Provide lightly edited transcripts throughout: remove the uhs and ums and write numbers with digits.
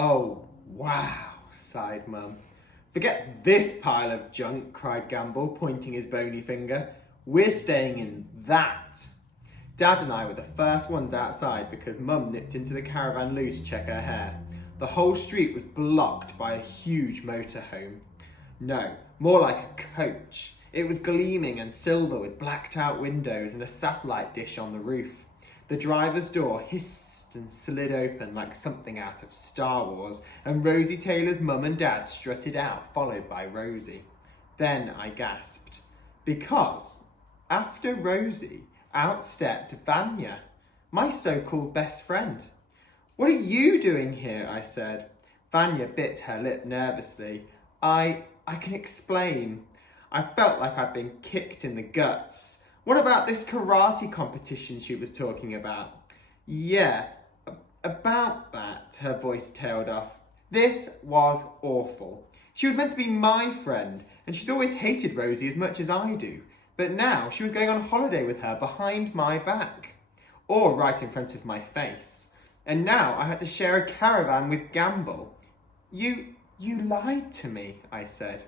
Oh, wow, sighed Mum. Forget this pile of junk, cried Gamble, pointing his bony finger. We're staying in that. Dad and I were the first ones outside because Mum nipped into the Caravan loo to check her hair. The whole street was blocked by a huge motorhome. No, more like a coach. It was gleaming and silver with blacked out windows and a satellite dish on the roof. The driver's door hissed and slid open like something out of Star Wars, and Rosie Taylor's mum and dad strutted out, followed by Rosie. Then I gasped, because after Rosie, out stepped Vanya, my so-called best friend. What are you doing here? I said. Vanya bit her lip nervously. I can explain. I felt like I'd been kicked in the guts. What about this karate competition she was talking about? Yeah, about that, her voice tailed off. This was awful. She was meant to be my friend, and she's always hated Rosie as much as I do. But now she was going on holiday with her behind my back, or right in front of my face. And now I had to share a caravan with Gamble. You lied to me, I said.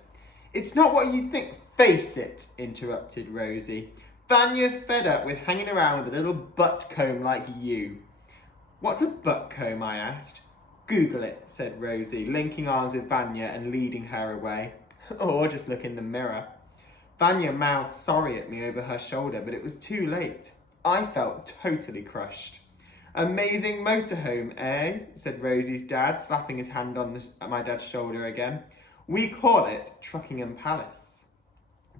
It's not what you think. Face it, interrupted Rosie. Vanya's fed up with hanging around with a little butt comb like you. What's a butt comb? I asked. Google it, said Rosie, linking arms with Vanya and leading her away. Or just look in the mirror. Vanya mouthed sorry at me over her shoulder, but it was too late. I felt totally crushed. Amazing motorhome, eh? Said Rosie's dad, slapping his hand on my dad's shoulder again. We call it Truckingham Palace.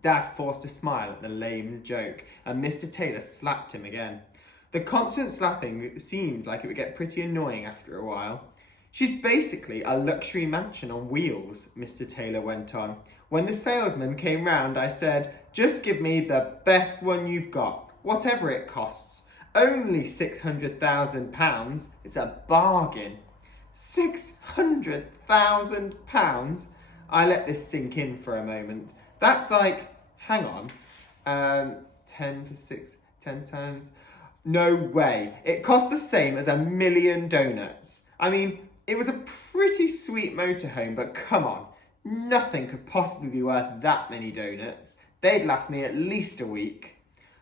Dad forced a smile at the lame joke, and Mr. Taylor slapped him again. The constant slapping seemed like it would get pretty annoying after a while. She's basically a luxury mansion on wheels, Mr. Taylor went on. When the salesman came round, I said, just give me the best one you've got, whatever it costs. Only £600,000. It's a bargain. £600,000? I let this sink in for a moment. That's like, hang on, 10 for 6, 10 times. No way. It cost the same as 1 million donuts. I mean, it was a pretty sweet motorhome, but come on. Nothing could possibly be worth that many donuts. They'd last me at least a week.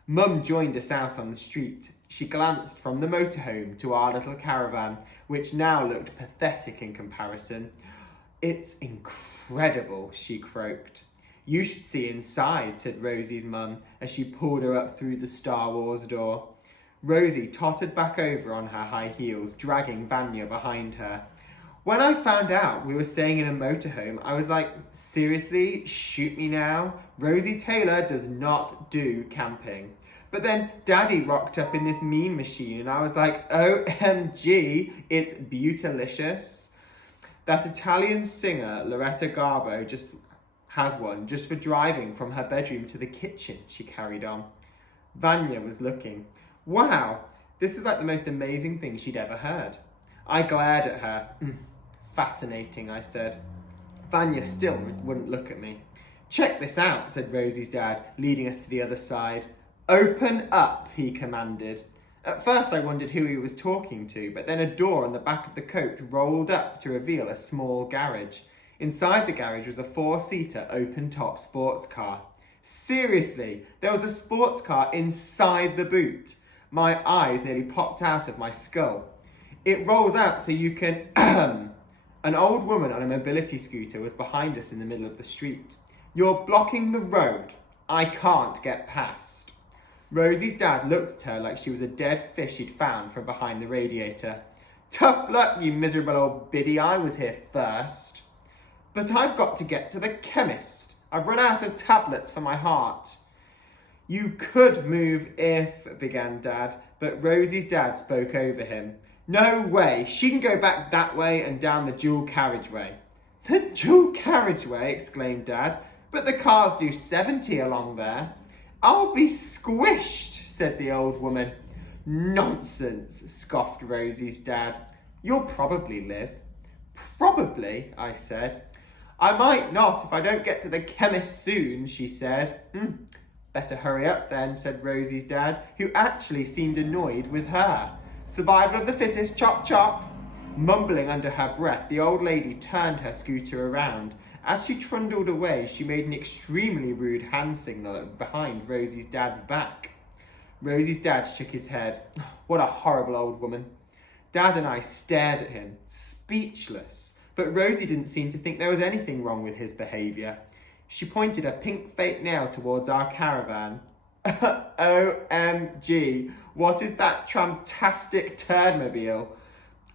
Mum joined us out on the street. She glanced from the motorhome to our little caravan, which now looked pathetic in comparison. It's incredible, she croaked. You should see inside, said Rosie's mum, as she pulled her up through the Star Wars door. Rosie tottered back over on her high heels, dragging Vanya behind her. When I found out we were staying in a motorhome, I was like, seriously, shoot me now? Rosie Taylor does not do camping. But then Daddy rocked up in this mean machine and I was like, OMG, it's beautilicious. That Italian singer, Loretta Garbo, just has one just for driving from her bedroom to the kitchen, she carried on. Vanya was looking. Wow, this was like the most amazing thing she'd ever heard. I glared at her. Fascinating, I said. Vanya still wouldn't look at me. Check this out, said Rosie's dad, leading us to the other side. Open up, he commanded. At first I wondered who he was talking to, but then a door on the back of the coach rolled up to reveal a small garage. Inside the garage was a 4-seater open-top sports car. Seriously, there was a sports car inside the boot. My eyes nearly popped out of my skull. It rolls out so you can... An old woman on a mobility scooter was behind us in the middle of the street. You're blocking the road. I can't get past. Rosie's dad looked at her like she was a dead fish he'd found from behind the radiator. Tough luck, you miserable old biddy. I was here first. But I've got to get to the chemist. I've run out of tablets for my heart. You could move if, began Dad, but Rosie's dad spoke over him. No way, she can go back that way and down the dual carriageway. The dual carriageway, exclaimed Dad, but the cars do 70 along there. I'll be squished, said the old woman. Nonsense, scoffed Rosie's dad. You'll probably live. Probably, I said. I might not if I don't get to the chemist soon, she said. Better hurry up then, said Rosie's dad, who actually seemed annoyed with her. Survival of the fittest, chop chop. Mumbling under her breath, the old lady turned her scooter around. As she trundled away, she made an extremely rude hand signal behind Rosie's dad's back. Rosie's dad shook his head. What a horrible old woman. Dad and I stared at him, speechless, but Rosie didn't seem to think there was anything wrong with his behaviour. She pointed a pink fake nail towards our caravan. OMG, what is that tramtastic turdmobile?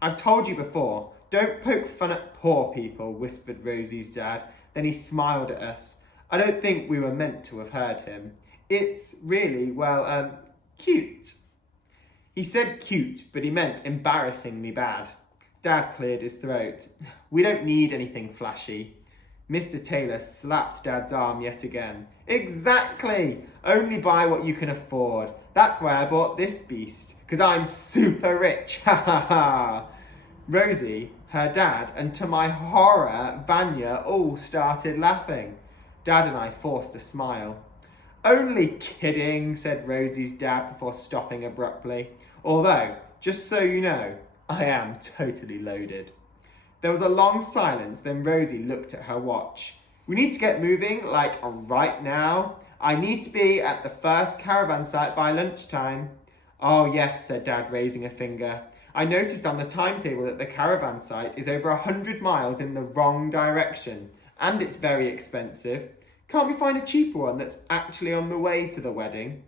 I've told you before, don't poke fun at poor people, whispered Rosie's dad. Then he smiled at us. I don't think we were meant to have heard him. It's really, well, cute. He said cute, but he meant embarrassingly bad. Dad cleared his throat. We don't need anything flashy. Mr. Taylor slapped Dad's arm yet again. Exactly! Only buy what you can afford. That's why I bought this beast, because I'm super rich. Ha ha ha! Rosie, her dad, and to my horror, Vanya all started laughing. Dad and I forced a smile. Only kidding, said Rosie's dad before stopping abruptly. Although, just so you know, I am totally loaded. There was a long silence, then Rosie looked at her watch. We need to get moving, like right now. I need to be at the first caravan site by lunchtime. Oh yes, said Dad, raising a finger. I noticed on the timetable that the caravan site is over 100 miles in the wrong direction, and it's very expensive. Can't we find a cheaper one that's actually on the way to the wedding?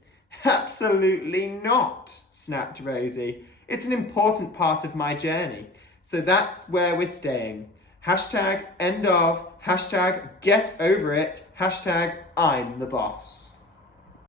Absolutely not, snapped Rosie. It's an important part of my journey, so that's where we're staying. Hashtag end of, hashtag get over it, hashtag I'm the boss.